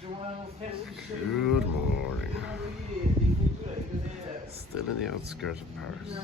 Good morning. Still in the outskirts of Paris.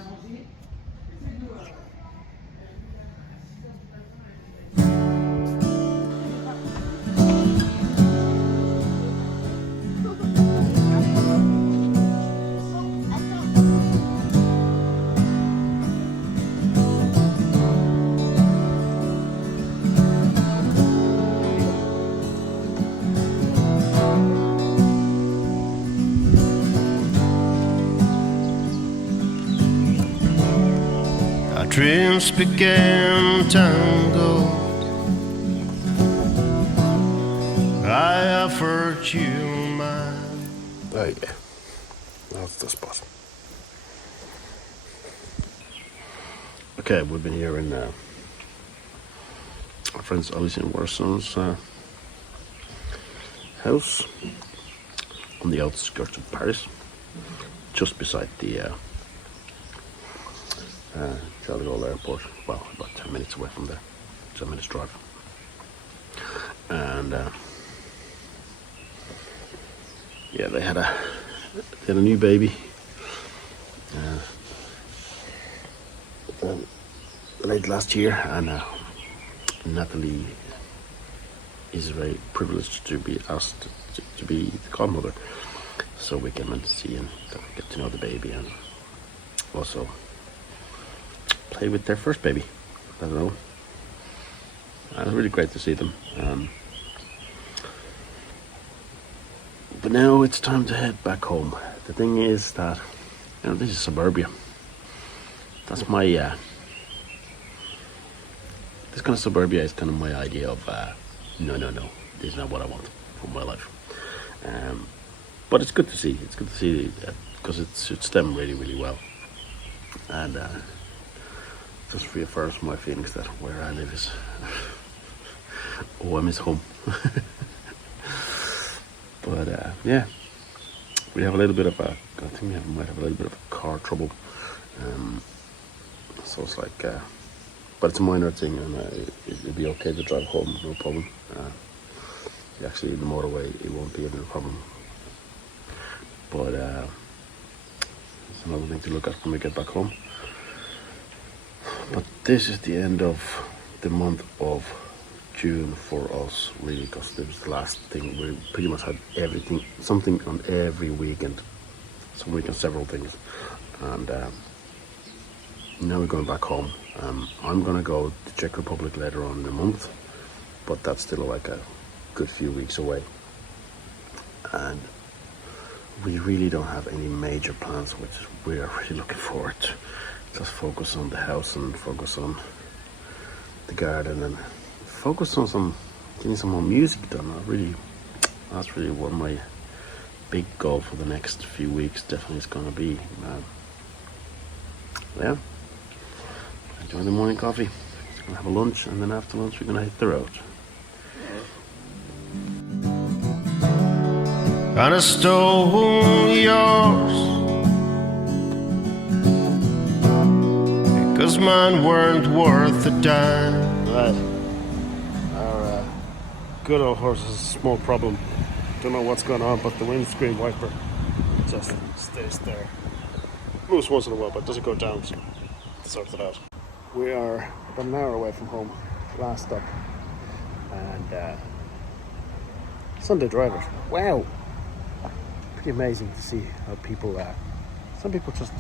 Dreams became tangled. I offered you mine. Oh yeah, that's the spot. Okay, we've been here in our friend's Alice and Warson's house on the outskirts of Paris, just beside the Charles de Gaulle Airport, well, about 10 minutes away from there, 10 minutes drive. And yeah, they had a new baby late last year, and Natalie is very privileged to be asked to be the godmother, so we came and see and get to know the baby, and also play with their first baby. I don't know. It was really great to see them. But now it's time to head back home. The thing is that, this is suburbia. That's my, this kind of suburbia is kind of my idea of, no, this is not what I want for my life. But it's good to see. It's good to see because it suits them really, really well. And, just reaffirms my feelings that where I live is I miss home. But yeah, we have a little bit of I think we might have a little bit of car trouble, so it's like but it's a minor thing, and it'll be okay to drive home, no problem. Actually, the motorway, it won't be a problem, but it's another thing to look at when we get back home. But this is the end of the month of June for us, really, because it was the last thing. We pretty much had everything, something on every weekend, some weekend, several things, and now we're going back home. I'm gonna go to Czech Republic later on in the month, but that's still like a good few weeks away, and we really don't have any major plans, which we are really looking forward to. Just focus on the house and focus on the garden and focus on getting some more music done. That's really one of my big goal for the next few weeks. Definitely is going to be, yeah, enjoy the morning coffee. We're going to have a lunch, and then after lunch we're going to hit the road. And I stole yours, 'cause mine weren't worth a dime. Right. Our good old horse has a small problem. Don't know what's going on, but the windscreen wiper just stays there. Moves once in a while, but doesn't go down, so sort it out. We are about an hour away from home, last stop. And Sunday drivers. Wow! Pretty amazing to see how people some people just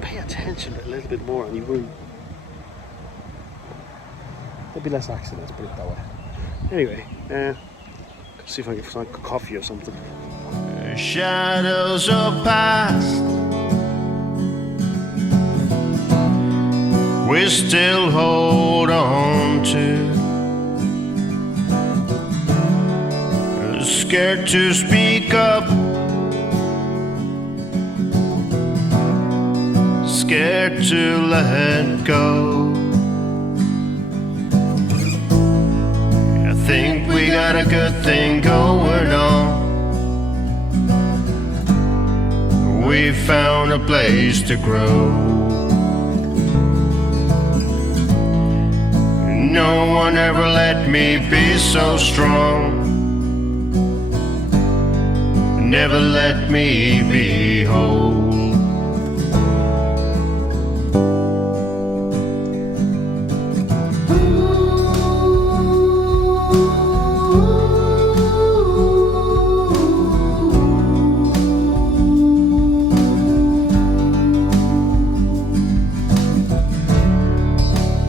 pay attention a little bit more, and you will. There'll be less accidents, put it that way. Anyway, see if I can find coffee or something. Shadows are past, we still hold on to. Scared to speak up, scared to let go. I think we got a good thing going on. We found a place to grow. No one ever let let me be so strong. Never let me be whole.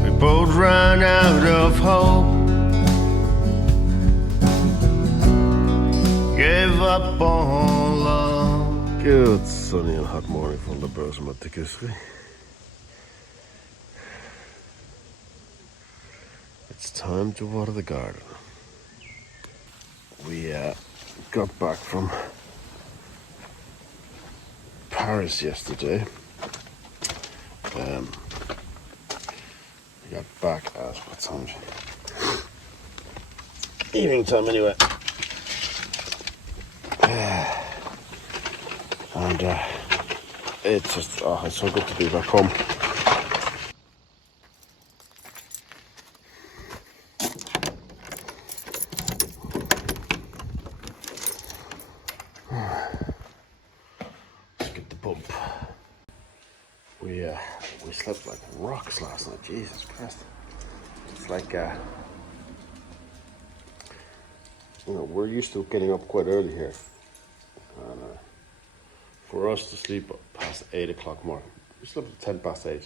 We both ran out of hope, gave up on love. Good sunny and hot morning from L'Abergement De Cuiserythis. It's time to water the garden. We got back from Paris yesterday. We got back at what time? Evening time anyway. And it's just, it's so good to be back home. Let's get the pump. We slept like rocks last night. Jesus Christ! It's like we're used to getting up quite early here, and for us to sleep past 8 o'clock more, we slept at 10 past 8.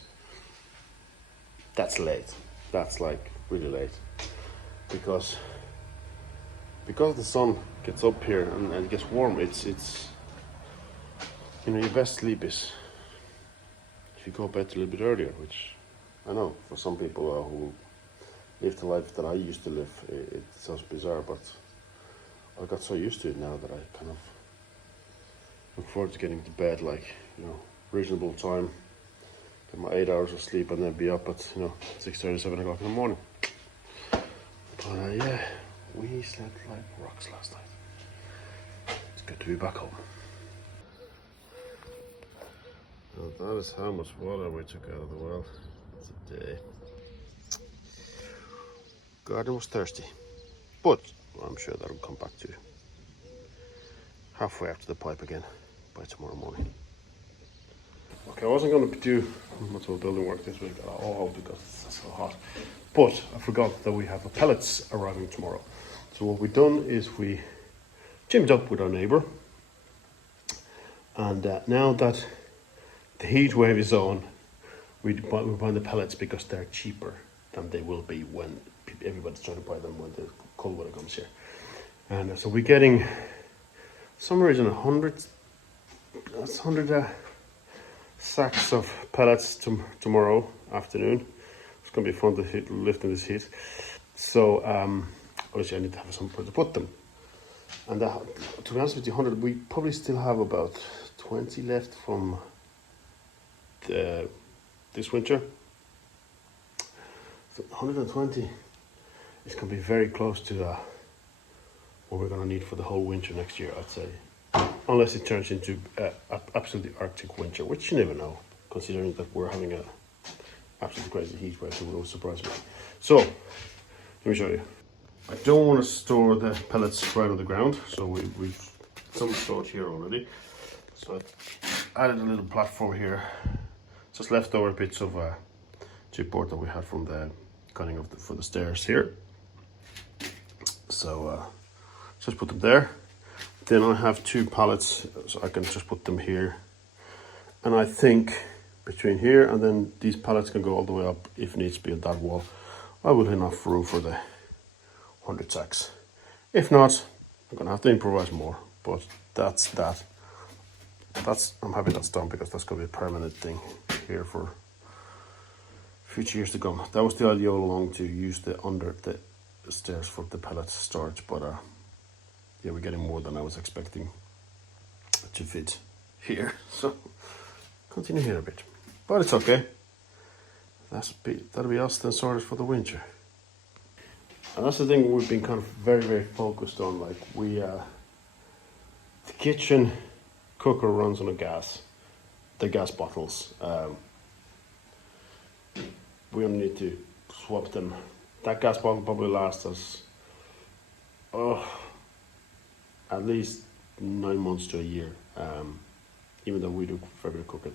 That's late. That's like really late, because the sun gets up here and it gets warm. It's your best sleep is if you go to bed a little bit earlier, which I know for some people who live the life that I used to live, it sounds bizarre, but I got so used to it now that I kind of look forward to getting to bed, like, reasonable time, get my 8 hours of sleep, and then be up at 6:30, 7 o'clock in the morning. But yeah, we slept like rocks last night. It's good to be back home. So that is how much water we took out of the well today. Garden was thirsty, but I'm sure that'll come back to halfway up to the pipe again by tomorrow morning. Okay, I wasn't going to do much of a building work this week at all because it's so hot, but I forgot that we have the pellets arriving tomorrow. So what we've done is we teamed up with our neighbour, and now that the heat wave is on, we buy the pellets because they're cheaper than they will be when everybody's trying to buy them when the cold weather comes here. And so we're getting somewhere in 100 sacks of pellets tomorrow afternoon. It's going to be fun to lift in this heat. So obviously I need to have somewhere to put them. And to be honest with you, 100, we probably still have about 20 left from this winter. So 120 is going to be very close to what we're going to need for the whole winter next year, I'd say. Unless it turns into absolutely Arctic winter, which you never know, considering that we're having a absolutely crazy heat wave, so it would surprise me. So, let me show you. I don't want to store the pellets right on the ground, so we've some stored here already. So I added a little platform here, just leftover bits of chipboard that we had from the cutting of for the stairs here. So just put them there. Then I have 2 pallets, so I can just put them here. And I think between here and then these pallets can go all the way up if needs be on that wall. I will have enough room for the 100 sacks. If not, I'm gonna have to improvise more. But that's that. I'm happy that's done because that's gonna be a permanent thing here for future years to come. That was the idea all along, to use the under the stairs for the pellet storage, but yeah, we're getting more than I was expecting to fit here, so continue here a bit, but it's okay. That'll be us then sorted for the winter. And that's the thing we've been kind of very focused on. Like the kitchen cooker runs on the gas bottles. We only need to swap them that gas bottle probably lasts us, at least 9 months to a year. Even though we do February cook it,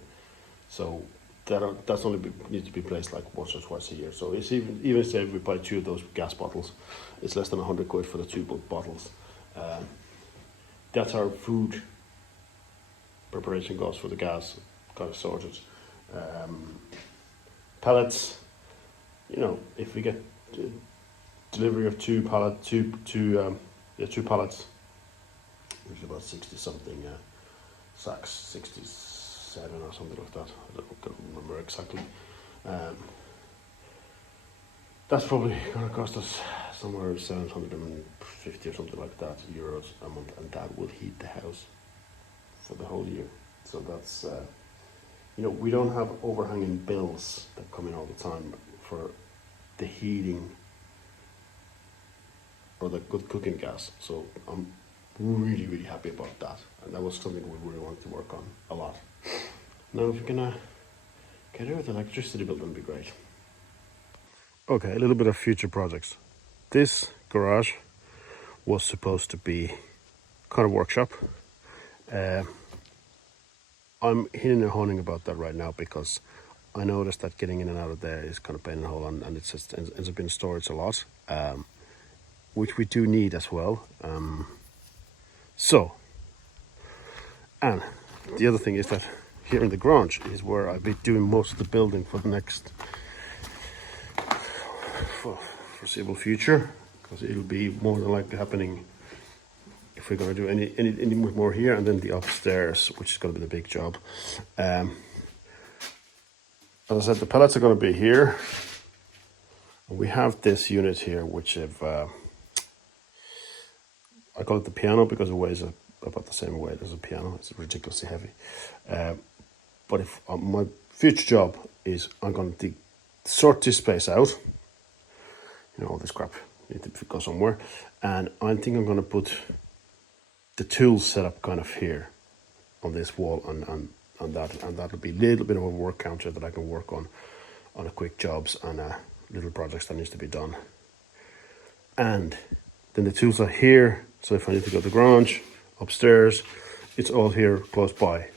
so that's only needs to be placed like once or twice a year. So it's even say if we buy 2 of those gas bottles, it's less than 100 quid for the 2 bottles. That's our food preparation cost for the gas, kind of sorted. Pallets, if we get delivery of 2 pallets, which is about 60 something sacks, 67 or something like that. I don't remember exactly. That's probably going to cost us somewhere 750 or something like that euros a month, and that will heat the house for the whole year. So that's we don't have overhanging bills that come in all the time for the heating or the good cooking gas. So I'm really, really happy about that, and that was something we really wanted to work on a lot. Now, if we're gonna get rid of the electricity bill, that'd be great. Okay, a little bit of future projects. This garage was supposed to be kind of workshop. I'm hinting and honing about that right now because I noticed that getting in and out of there is kind of pain in the hole, and it's just ends up in storage a lot, which we do need as well. And the other thing is that here in the garage is where I'll be doing most of the building for the next foreseeable future, because it'll be more than likely happening if we're going to do any more here, and then the upstairs, which is going to be the big job. As I said, the pallets are going to be here. We have this unit here, which I call it the piano because it weighs about the same weight as a piano. It's ridiculously heavy. But if my future job is I'm going to sort this space out, all this crap need to go somewhere, and I think I'm going to put the tools set up kind of here on this wall, and that'll be a little bit of a work counter that I can work on a quick jobs and little projects that needs to be done. And then the tools are here, so if I need to go to the garage, upstairs, it's all here close by.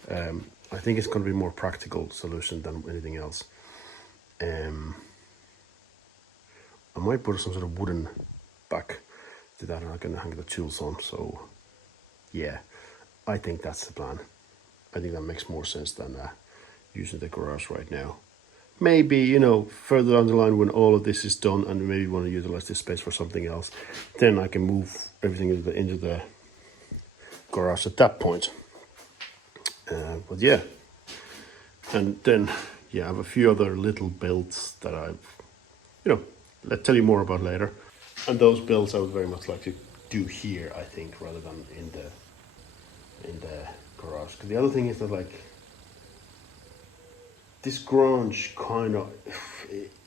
I think it's going to be a more practical solution than anything else. I might put some sort of wooden back to that, and I can hang the tools on. So yeah, I think that's the plan. I think that makes more sense than using the garage right now. Maybe, further down the line when all of this is done and maybe want to utilize this space for something else, then I can move everything into the garage at that point. But yeah, and then I have a few other little builds that I've, I'll tell you more about later. And those builds I would very much like to do here, I think, rather than in the garage. Because the other thing is that this garage kind of,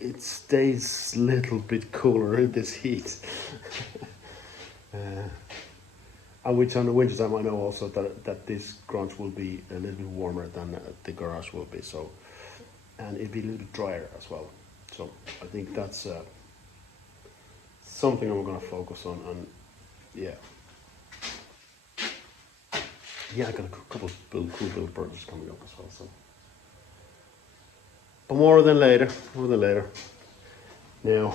it stays a little bit cooler in this heat. And which on the winter time I know also that this garage will be a little bit warmer than the garage will be. So, and it'll be a little bit drier as well. So I think that's something I'm going to focus on. And yeah, I got a couple of cool build projects coming up as well. So, but more than later. Now,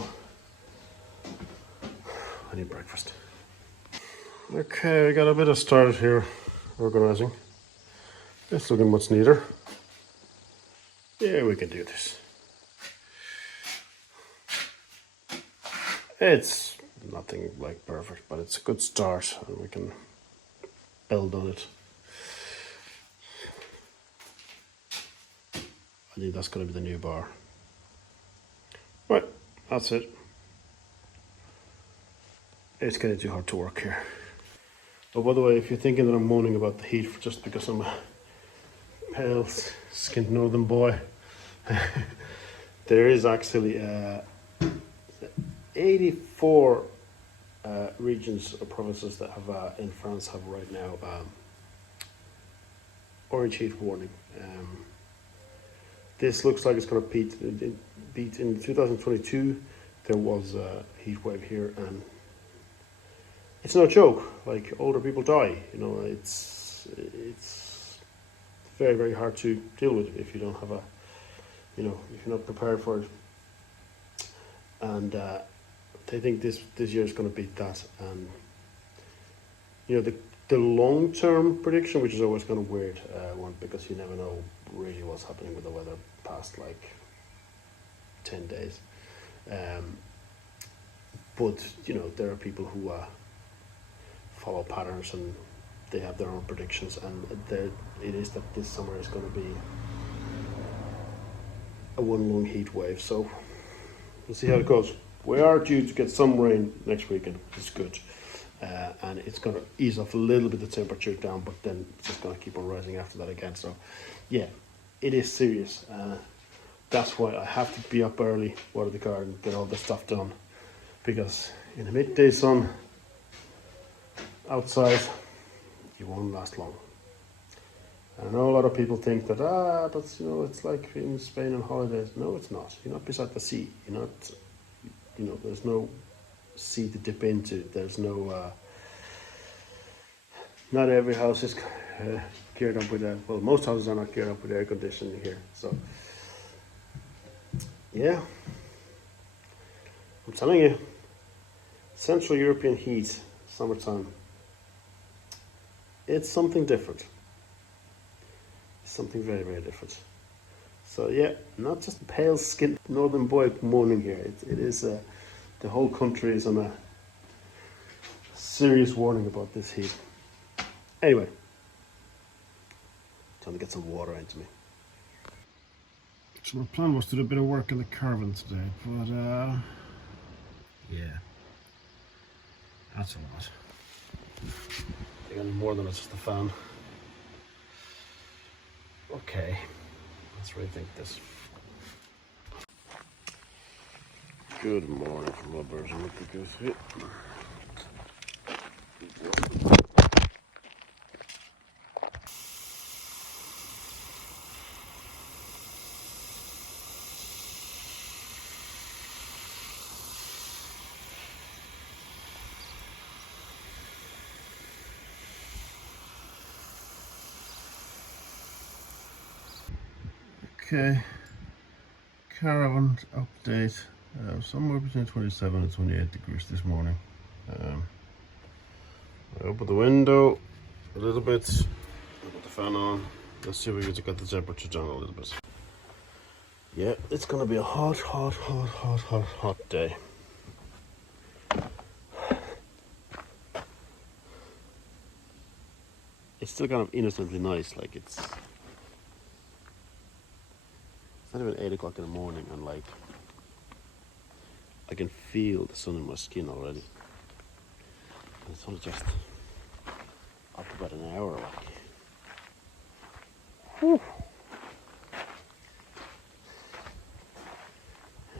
I need breakfast. Okay, we got a bit of started here, organizing. It's looking much neater. Yeah, we can do this. It's nothing like perfect, but it's a good start, and we can build on it. I think that's going to be the new bar. Right, that's it. It's getting too hard to work here. Oh, by the way, if you're thinking that I'm moaning about the heat just because I'm a pale-skinned northern boy, there is actually 84 regions or provinces that have in France have right now orange heat warning. This looks like it's going to beat in 2022. there was a heat wave here, and it's no joke. Like, older people die. You know, it's very, very hard to deal with if you don't have if you're not prepared for it. And they think this year is going to beat that. And the long term prediction, which is always kind of weird one, because you never know really what's happening with the weather past like 10 days. But there are people who follow patterns, and they have their own predictions, and it is that this summer is going to be a one long heat wave. So we'll see how it goes. We are due to get some rain next weekend, which is good, and it's going to ease off a little bit the temperature down, but then it's just going to keep on rising after that again. So yeah, it is serious. That's why I have to be up early, water the garden, get all this stuff done, because in the midday sun outside, you won't last long. I know a lot of people think that but it's like in Spain on holidays. No, it's not. You're not beside the sea. You're not. There's no sea to dip into. There's no. Not every house is geared up with that. Well, most houses are not geared up with air conditioning here. So yeah, I'm telling you, Central European heat, summertime. It's something different. Something very, very different. So yeah, not just a pale-skinned northern boy moaning here. It is the whole country is on a serious warning about this heat. Anyway, time to get some water into me. So my plan was to do a bit of work in the caravan today, but yeah, that's a lot. Again, more than it's just a fan. Okay, let's rethink this. Good morning from L'Abergement De Cuiserythis. Okay, caravan update. Somewhere between 27 and 28 degrees this morning. I opened the window a little bit, I put the fan on. Let's see if we can get the temperature down a little bit. Yeah, it's gonna be a hot day. It's still kind of innocently nice, like it's not even 8 o'clock in the morning, and like I can feel the sun in my skin already. And it's only just up about an hour, like. Whew.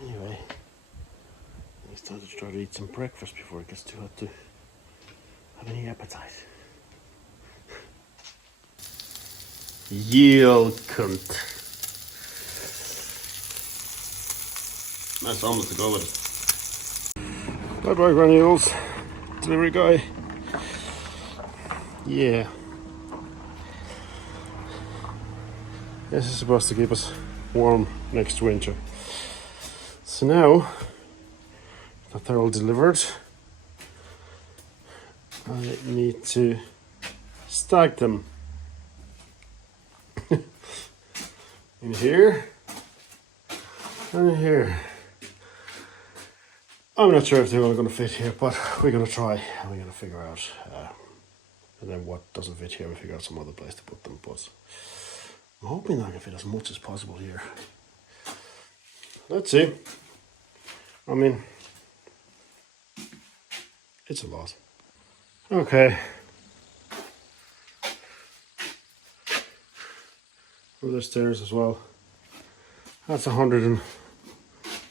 Anyway, it's time to try to eat some breakfast before it gets too hot to have any appetite. Yield cunt. Nice omelette to go with it. Bye bye, granules. Delivery guy. Yeah. This is supposed to keep us warm next winter. So now that they're all delivered, I need to stack them in here and here. I'm not sure if they're all going to fit here, but we're going to try and we're going to figure out. And then what doesn't fit here, we figure out some other place to put them. But I'm hoping I can fit as much as possible here. Let's see. I mean, it's a lot. Okay. Other stairs as well. That's 100 and,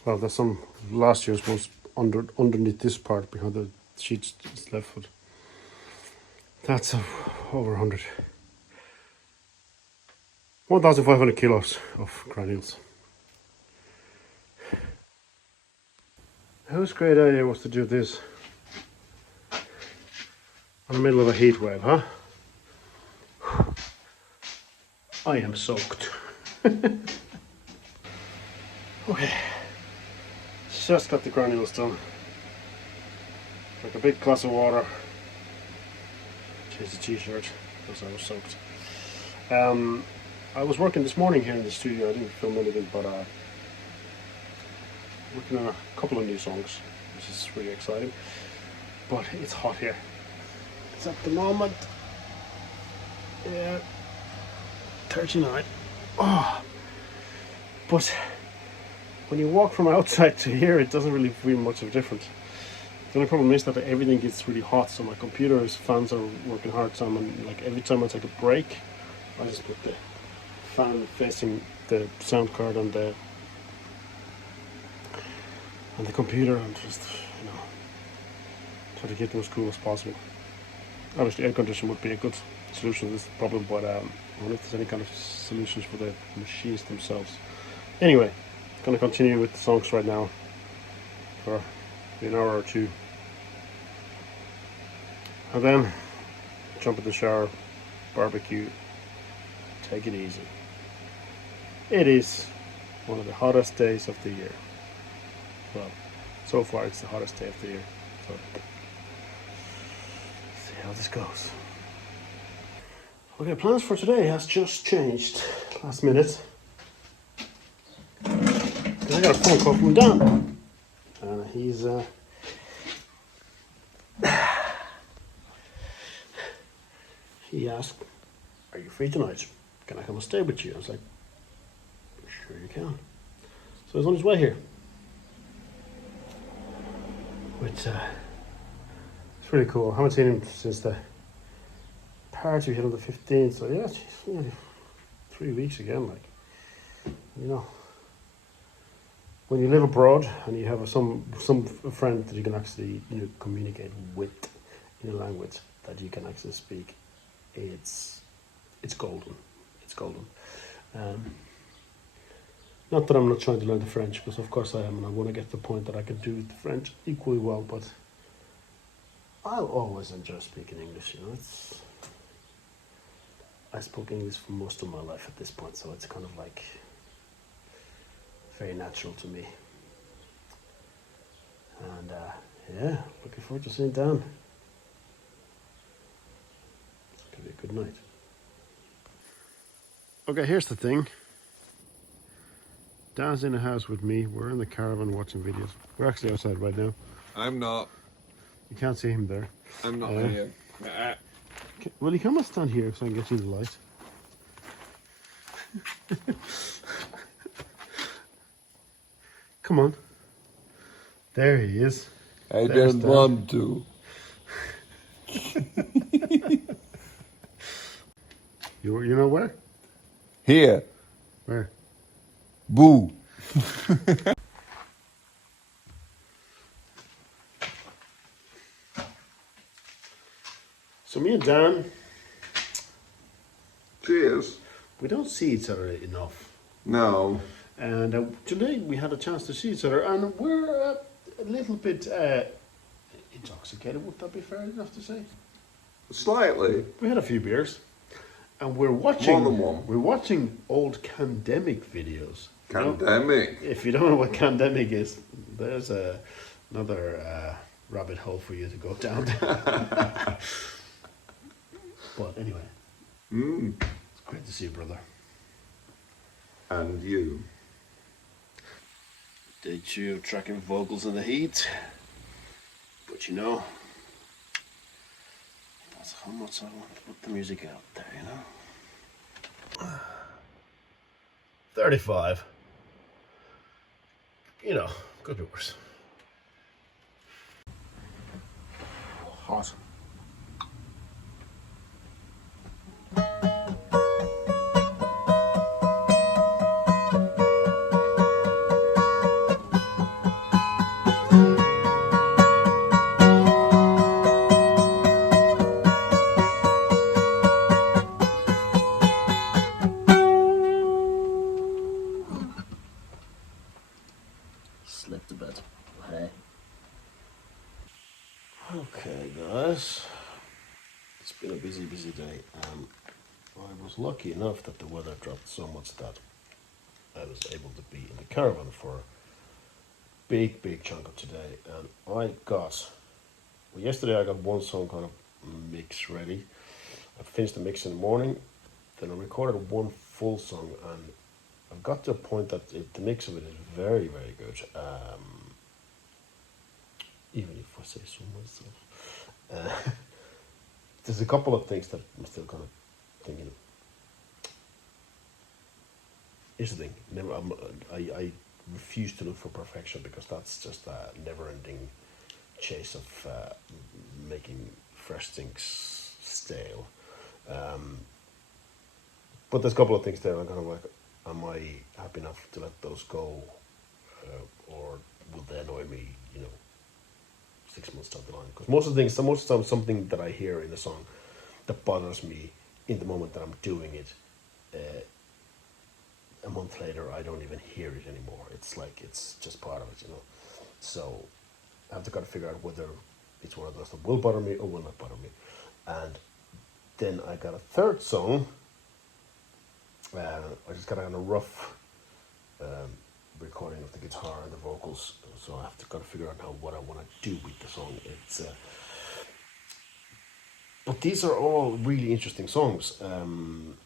well, there's some last year's ones underneath this part behind the sheets just left foot. That's over 100. 1,500 kilos of granules. Whose great idea was to do this in the middle of a heat wave, huh? I am soaked. Okay, just got the granules done. Like a big glass of water. Change the t-shirt because I was soaked. I was working this morning here in the studio. I didn't film anything, but working on a couple of new songs, which is really exciting. But it's hot here. It's at the moment, yeah, 39. Oh, but when you walk from outside to here, it doesn't really feel much of a difference. The only problem is that everything gets really hot, so my computer's fans are working hard. So I'm like, every time I take a break, I just put the fan facing the sound card and the computer, and just, you know, try to get them as cool as possible. Obviously, air conditioning would be a good solution to this problem, but I wonder if there's any kind of solutions for the machines themselves. Anyway, gonna continue with the songs right now for an hour or two, and then jump in the shower, barbecue, take it easy. It is one of the hottest days of the year. Well, so far it's the hottest day of the year. So, see how this goes. Okay, plans for today has just changed last minute. Because I got a phone call from Dan. And he's he asked, "Are you free tonight? Can I come and stay with you?" I was like, "Sure you can." So he's on his way here. Which it's really cool. I haven't seen him since the party we had on the 15th. So yeah, geez, nearly 3 weeks again. Like, you know, when you live abroad and you have some friend that you can actually, you know, communicate with in a language that you can actually speak, it's golden. It's golden. Not that I'm not trying to learn the French, because of course I am, and I want to get to the point that I can do the French equally well, but I'll always enjoy speaking English, you know. I spoke English for most of my life at this point, so it's kind of like very natural to me. And yeah, looking forward to seeing Dan. It's going to be a good night. Okay, here's the thing. Dan's in the house with me. We're in the caravan watching videos. We're actually outside right now. I'm not. You can't see him there. I'm not here. Will you come and stand here so I can get you the light? Come on. There he is. I There's don't Dan. want to. You know where? Here. Where? Boo. So me and Dan, Cheers. we don't see each other enough. No. And today we had a chance to see each other, and we're a little bit intoxicated. Would that be fair enough to say? Slightly. We had a few beers, and we're watching. More than one. We're watching old Candemic videos. You know? Pandemic. If you don't know what Candemic is, there's another rabbit hole for you to go down. But anyway, it's great to see you, brother. And you. Did you tracking vocals in the heat? But you know, that's how much I want to put the music out there, you know. 35. You know, could be worse. Hot. Slept a bit. Hey. Okay, guys, it's been a busy day. I was lucky enough that the weather dropped so much that I was able to be in the caravan for a big chunk of today. And yesterday I got one song kind of mix ready. I finished the mix in the morning, then I recorded one full song, and I've got to a point that the mix of it is very good. Even if I say so myself. There's a couple of things that I'm still kind of thinking. Here's the thing: I refuse to look for perfection, because that's just a never-ending chase of making fresh things stale. But there's a couple of things there. I'm kind of like, am I happy enough to let those go, or will they annoy me? 6 months down the line. Because most of the time, something that I hear in a song that bothers me in the moment that I'm doing it, a month later I don't even hear it anymore. It's like it's just part of it, So I have to kind of figure out whether it's one of those that will bother me or will not bother me. And then I got a third song. I just got a rough recording of the guitar and the vocals, so I have to kind of figure out now what I want to do with the song. But these are all really interesting songs, and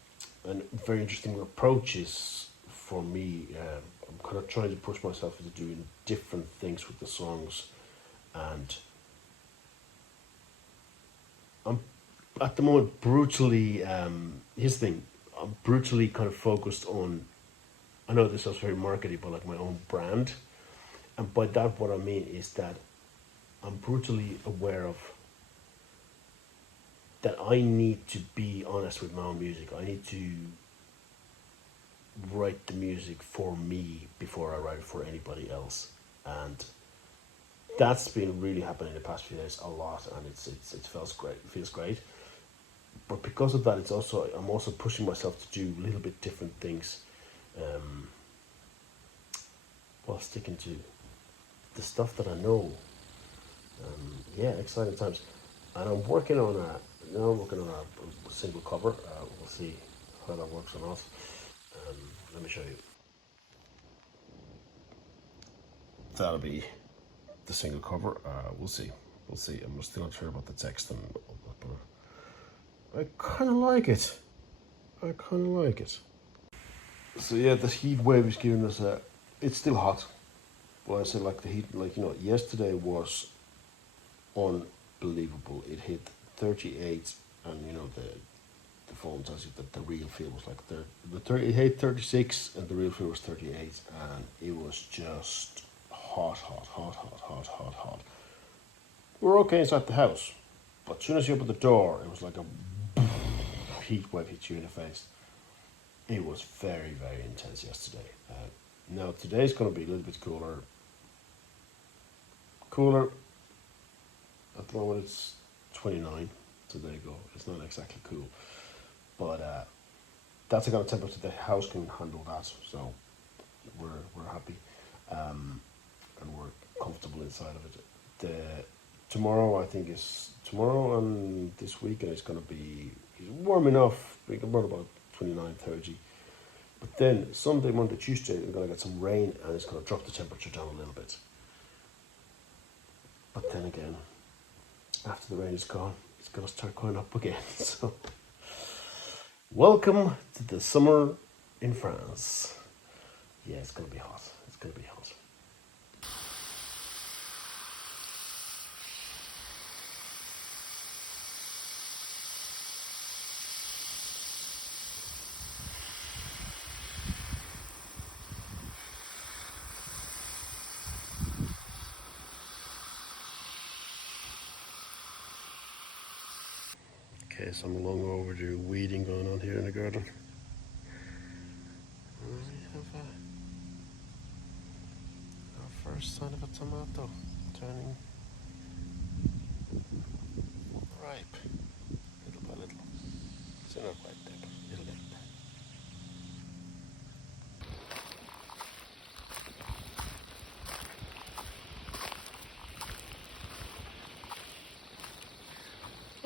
very interesting approaches for me. I'm kind of trying to push myself into doing different things with the songs, and I'm at the moment brutally. Here's the thing: I'm brutally kind of focused on. I know this sounds very markety, but like my own brand. And by that, what I mean is that I'm brutally aware of that I need to be honest with my own music. I need to write the music for me before I write it for anybody else. And that's been really happening in the past few days a lot, and it feels great. It feels great. But because of that, I'm also pushing myself to do a little bit different things. While sticking to the stuff that I know. Exciting times. And I'm working on a single cover. We'll see how that works or not. Let me show you. That'll be the single cover. We'll see. I'm still not sure about the text, but I kind of like it. So yeah, this heat wave is giving us it's still hot. Well, I say like the heat, yesterday was unbelievable. It hit 38, and the phone tells you that the real feel was like it hit 36, and the real feel was 38, and it was just hot. We were okay inside the house, but as soon as you opened the door, it was like a heat wave hit you in the face. It was very intense yesterday. Now today's going to be a little bit cooler. At the moment it's 29, so there you go. It's not exactly cool, but that's the kind of temperature the house can handle that. So we're happy, and we're comfortable inside of it. Tomorrow and this weekend is going to be warm enough. We can run about 29, 30. But then Sunday, Monday, Tuesday, we're going to get some rain, and it's going to drop the temperature down a little bit. But then again, after the rain is gone, it's going to start going up again. So, welcome to the summer in France. Yeah, it's going to be hot. Okay, some long overdue weeding going on here in the garden. We have our first sign of a tomato turning ripe, little by little. Still not quite there, but it'll get there.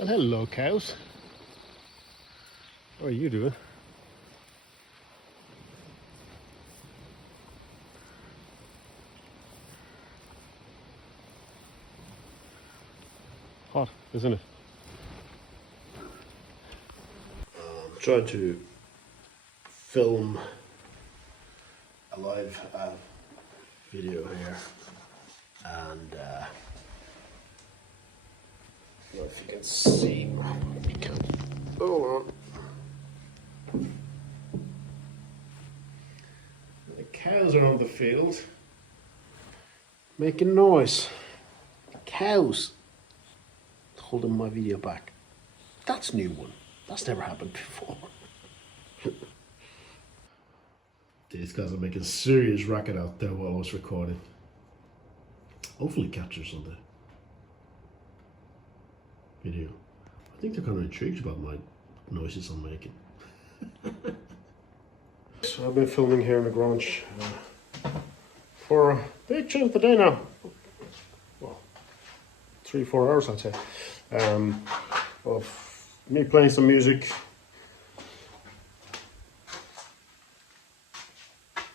Well, hello, cows. What are you doing? Hot, isn't it? I'm trying to film a live video here, and I don't know if you can see my hold on. The cows are on the field making noise. Cows holding my video back. That's a new one. That's never happened before. These guys are making serious racket out there while I was recording. Hopefully captures on the video. I think they're kind of intrigued about my noises I'm making. So I've been filming here in the garage for a big chunk of the day now. Well, 3-4 hours I'd say. Of me playing some music,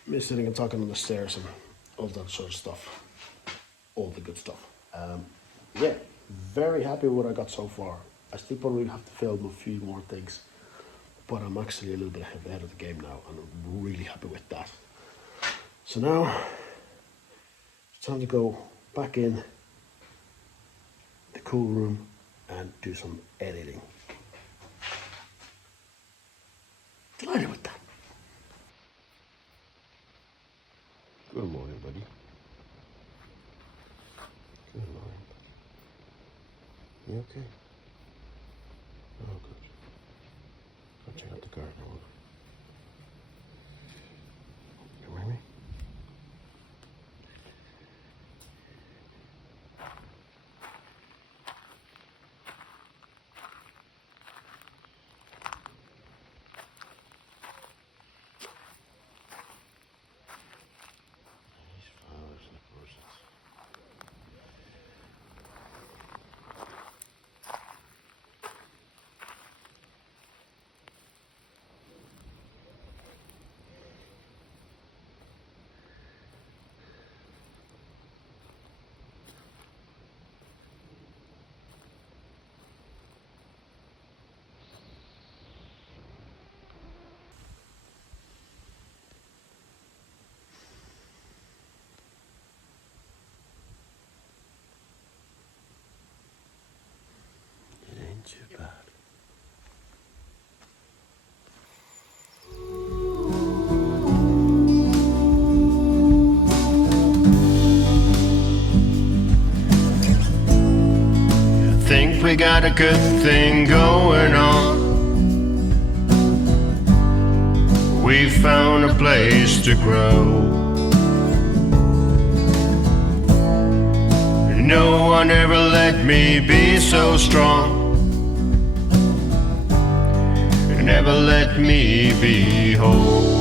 me sitting and talking on the stairs and all that sort of stuff, all the good stuff. Yeah, very happy with what I got so far. I still probably have to film a few more things, but I'm actually a little bit ahead of the game now, and I'm really happy with that. So now it's time to go back in the cool room and do some editing. Delighted with that. Good morning, buddy. Good morning, buddy. You okay? Oh, good. I'll check out the garden. Come with me? Too bad. I think we got a good thing going on. We found a place to grow. No one ever let me be so strong. Never let me be whole.